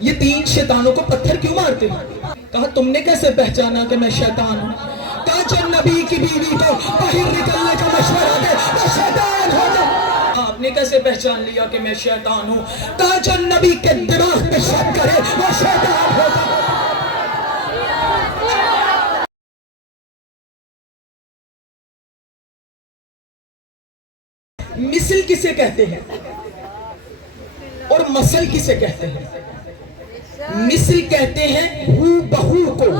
یہ تین شیطانوں کو پتھر کیوں مارتے ہیں؟ کہا تم نے کیسے پہچانا کہ میں شیطان ہوں؟ کہا جب نبی کی بیوی کو باہر نکلنے کا مشورہ دے وہ شیطان ہو جائے۔ آپ نے کیسے پہچان لیا کہ میں شیطان ہوں؟ کہا جب نبی کے دماغ پہ شک کرے وہ شیطان ہو جائے۔ مثل کسے کہتے ہیں اور مثل کسے کہتے ہیں؟ مثل کہتے ہیں ہو بہو کو،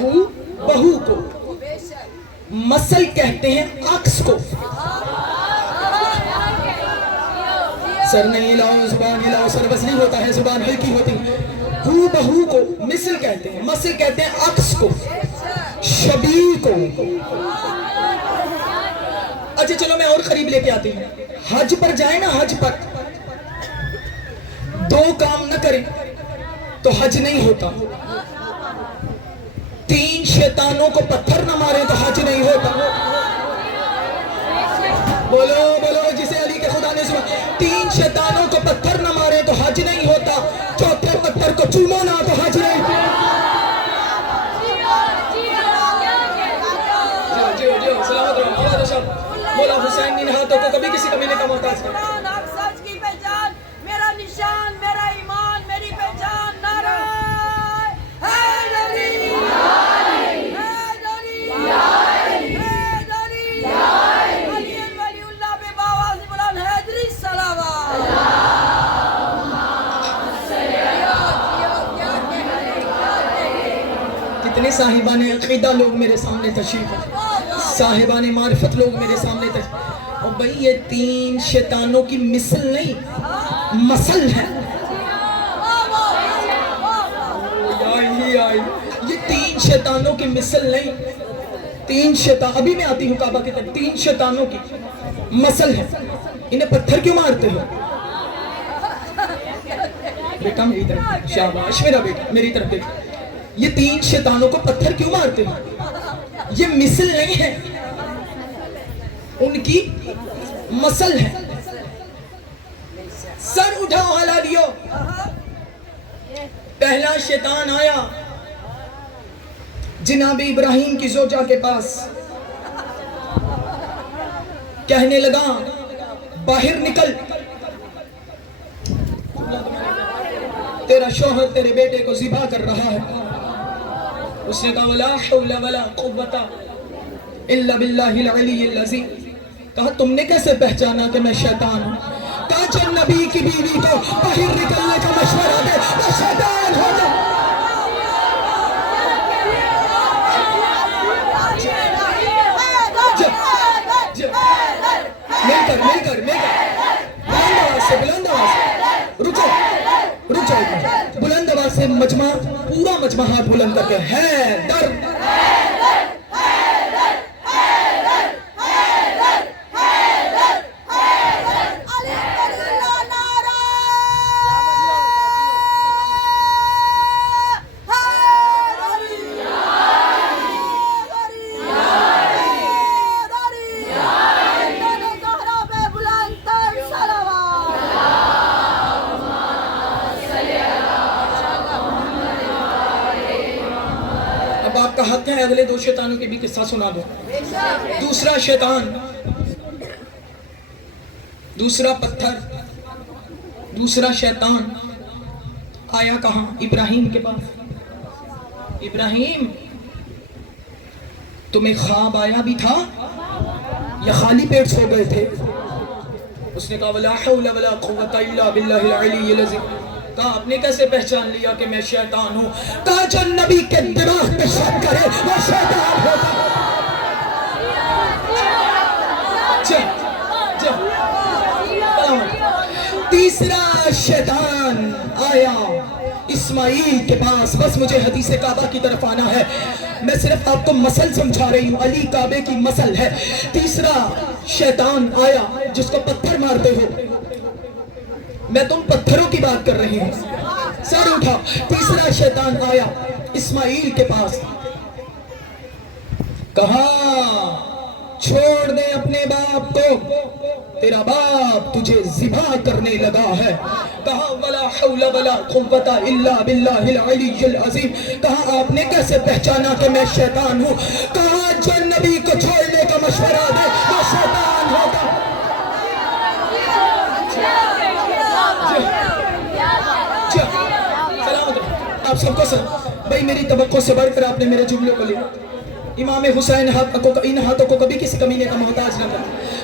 ہو بہو کو، مثل کہتے ہیں عکس کو۔ سر نہیں لاؤ، زبان ہلاؤ، سر بس نہیں ہوتا ہے، زبان ہلکی ہوتی۔ ہو بہو کو مثل کہتے ہیں، مثل کہتے ہیں عکس کو، شبیہ کو۔ اچھا چلو میں اور قریب لے کے آتی ہوں۔ حج پر جائیں نا، حج پر دو کام نہ کریں تو حج نہیں ہوتا۔ تین شیطانوں کو پتھر نہ ماریں تو حج نہیں ہوتا۔ بولو بولو جسے علی کے خدا نے سنا، تین شیطانوں کو پتھر نہ ماریں تو حج نہیں ہوتا، چوتھے پتھر کو چومو نہ تو حج نہیں ہوتا۔ سلامت رہو مولا حسین ان ہاتھوں کو کبھی کسی کمینے کا محتاج نہیں۔ آپ سچ کی پہچان، میرا نشان، میرا ایمان، میری پہچان، نعرہ حیدری، حیدری، حیدری، علی ولی اللہ بے باواز بلند حیدری صلوات۔ کتنے صاحبان عقیدہ لوگ میرے سامنے تشریف ہیں، صاحبان معرفت لوگ میرے سامنے تشریف۔ اور بھئی یہ تین شیطانوں کی مثل نہیں، مثل ہے۔ یہ تین شیطانوں کی مثل نہیں، تین شیطان، ابھی میں آتی ہوں کعبہ کی طرف، تین شیطانوں کی مثل ہے۔ انہیں پتھر کیوں مارتے ہو؟ بیٹا میری طرف، شاباش میرا بیٹا میری طرف دیکھ۔ یہ تین شیطانوں کو پتھر کیوں مارتے ہو؟ یہ مثل نہیں ہے، ان کی مثل ہے۔ سر اٹھاؤ حلالیو، پہلا شیطان آیا جناب ابراہیم کی زوجہ کے پاس، کہنے لگا باہر نکل، تیرا شوہر تیرے بیٹے کو ذبح کر رہا ہے۔ اس نے کہا ولا حول ولا قوت الا باللہ العلی العظیم۔ کہا تم نے کیسے پہچانا کہ میں شیطان ہوں؟ کہا جب نبی کی بیوی کو باہر نکلنے کا مشورہ دے وہ شیطان ہو جائے۔ مل کر بلند آواز سے رک جاؤ بلند آواز سے مجمع، پورا مجمع ہاتھ بلند کر کے حیدر۔ آپ کا حق ہے اگلے دو شیطانوں کے بھی قصہ سنا دو۔ دوسرا شیطان، دوسرا پتھر، دوسرا شیطان آیا کہاں؟ ابراہیم کے پاس۔ ابراہیم تمہیں خواب آیا بھی تھا یا خالی پیٹ سو گئے تھے؟ اس نے کہا ولا حول ولا قوت الا باللہ العلی العظیم۔ کہا آپ نے کیسے پہچان لیا کہ میں شیطان ہوں؟ کہا جو نبی کے دماغ پہ شک کرے وہ شیطان ہوتا۔ تیسرا شیطان آیا اسماعیل کے پاس۔ بس مجھے حدیث کعبہ کی طرف آنا ہے، میں صرف آپ کو مثل سمجھا رہی ہوں، علی کعبے کی مثل ہے۔ تیسرا شیطان آیا جس کو پتھر مارتے ہو، میں تم پتھروں کی بات کر رہی ہوں، سر اٹھا۔ تیسرا شیطان آیا اسماعیل کے پاس، کہا چھوڑ دے اپنے باپ کو، تیرا باپ تجھے ذبح کرنے لگا ہے۔ کہا ولا حول ولا قوت الا باللہ العلی العظیم۔ کہا آپ نے کیسے پہچانا کہ میں شیطان ہوں؟ کہا جو نبی کو چھوڑنے کا مشورہ دے وہ شیطان ہوگا۔ آپ سب کو سن بھائی، میری توقع سے بڑھ کر آپ نے میرے جملوں کو لیا۔ امام حسین ان ہاتھوں کو کبھی کسی کمینے کا محتاج نہ کرنا۔